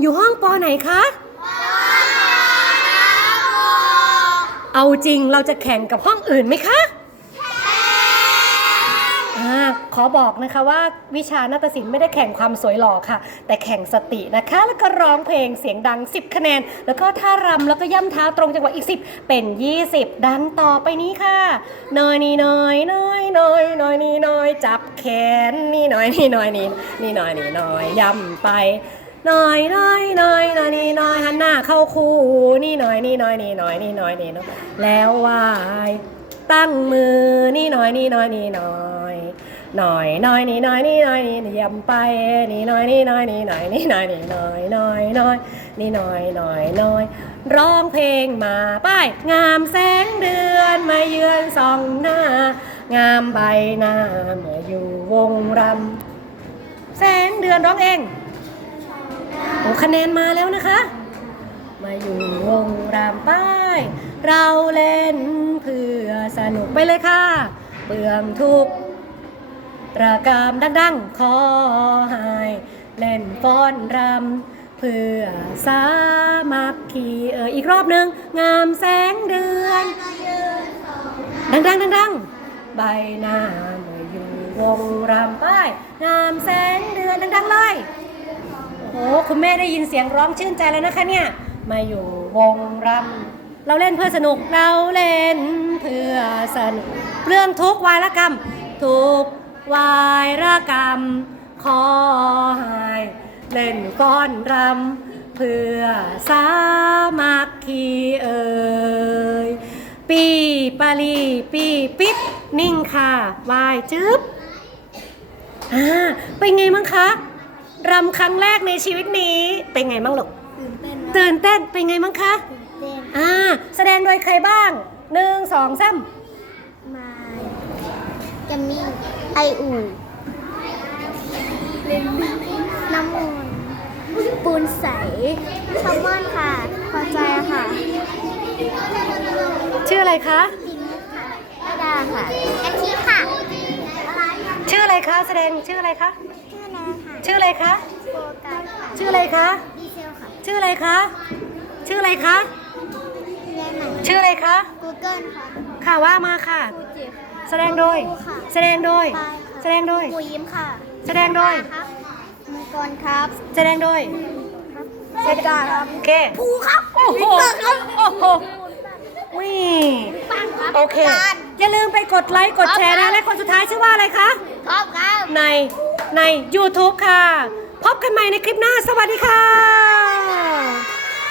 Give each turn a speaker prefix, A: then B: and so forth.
A: อยู่ห้องปอไหนคะเอาจริงเราจะแข่งกับห้องอื่นไหมคะอ่าขอบอกนะคะว่าวิชานาฏศิลป์ไม่ได้แข่งความสวยหล่อค่ะ แต่แข่งสตินะคะ แล้วก็ร้องเพลงเสียงดัง 10 คะแนน แล้วก็ท่ารำแล้วก็ย่ำเท้าตรงจังหวะอีก 10 เป็น 20 ดันต่อไปนี้ค่ะน้อยนี่น้อยน้อยน้อยน้อยนี่น้อยจับแขนนี่น้อยนี่น้อยนี่นี่น้อยนี่น้อยย่ำไป หน้อยหน้อยหน้อยน้อยนี่น้อยหันหน้าเข้าคู่นี่หน้อยนี่หน้อยนี่หน้อยนี่หน้อยนี่น้อยแล้ววายตั้งมือนี่หน้อยนี่หน้อยนี่หน้อยหน่อยหน้อยนี่หน้อยนี่หน้อยนี่ยำไปนี่น้อยนี่หน้อยนี่น้อยนี่น้อยนี่น้อยน้อยน้อยนี่หน้อยหน้อยหน้อยร้องเพลงมาไปงามแสงเดือนมาเยือนส่องหน้างามใบหน้าเมื่ออยู่วงรำแสงเดือนร้องเอง โอ้คะแนนมาแล้วนะคะ มาอยู่วงรามป้าย เราเล่นเพื่อสนุกไปเลยค่ะ เปลืองทุกข์ตรากามดังๆ ขอหายเล่นฟ้อนรำเพื่อสามัคคีเอออีกรอบหนึ่งงามแสงเดือน ดังๆดังๆ ใบหน้าเมื่ออยู่วงรำป้าย งามแสงเดือนดังๆเลย โอ้คุณแม่ได้ยินเสียงร้องชื่นใจแล้วนะคะเนี่ย มาอยู่วงรำเราเล่นเพื่อสนุกเราเล่นเพื่อสนุกเรื่องทุกวายรกรรม ทุกวายรกรรม ขอใหายเล่นก้อนรำเพื่อสามัคคีเอ่ยปีปาลีปีปิ๊บนิ่งค่ะวายจึ๊บอ่าเป็นไงมั้งคะ รำครั้งแรกในชีวิตนี้เป็นไงบ้างลูก
B: ตื่นเต้น
A: ตื่นเต้นเป็นไงมั้งคะ
B: ตื่นเต้น
A: อ่าแสดงโดยใครบ้างหนึ่งสองสาม
B: มาจะมีไออูน้ำมนต์ปูนใสแซลมอนค่ะพอใจค่ะ
A: ชื่ออะไรคะ
B: พิงค์ค่ะระดาค่ะกะทิค่ะ
A: ชื่ออะไรคะแสดงชื่ออะไรคะ
B: ชื่อนาค่ะ
A: ชื่ออะไรคะ
B: โฟกัสค่ะ
A: ชื่ออะไรคะ
B: ดีเซลค่ะ
A: ชื่ออะไรคะ ชื่ออะไรคะ
B: เรียนไหน
A: ชื่ออะไรคะ
B: กูเกิลค่ะ
A: ค่ะว่ามาค่ะ
B: ฟูจิค่ะ
A: แสดงโดย
B: ค่ะ
A: แสดงโดย
B: ปายค่ะ
A: แสดงโดย
B: หมูยิ้มค่ะ
A: แสดงโดย
B: ครับมังกรครับ
A: แสดงโดย
B: เซกาครับ
A: โอเค
B: ภูครับ
A: โอ้โหโอ้โหวิ
B: ปังครับ
A: โอเคอย่าลืมไปกดไลค์ กดแชร์นะ และคนสุดท้ายชื่อว่าอะไรคะ
B: ครับครับ
A: ใน ใน YouTube ค่ะ พบกันใหม่ในคลิปหน้า สวัสดีค่ะ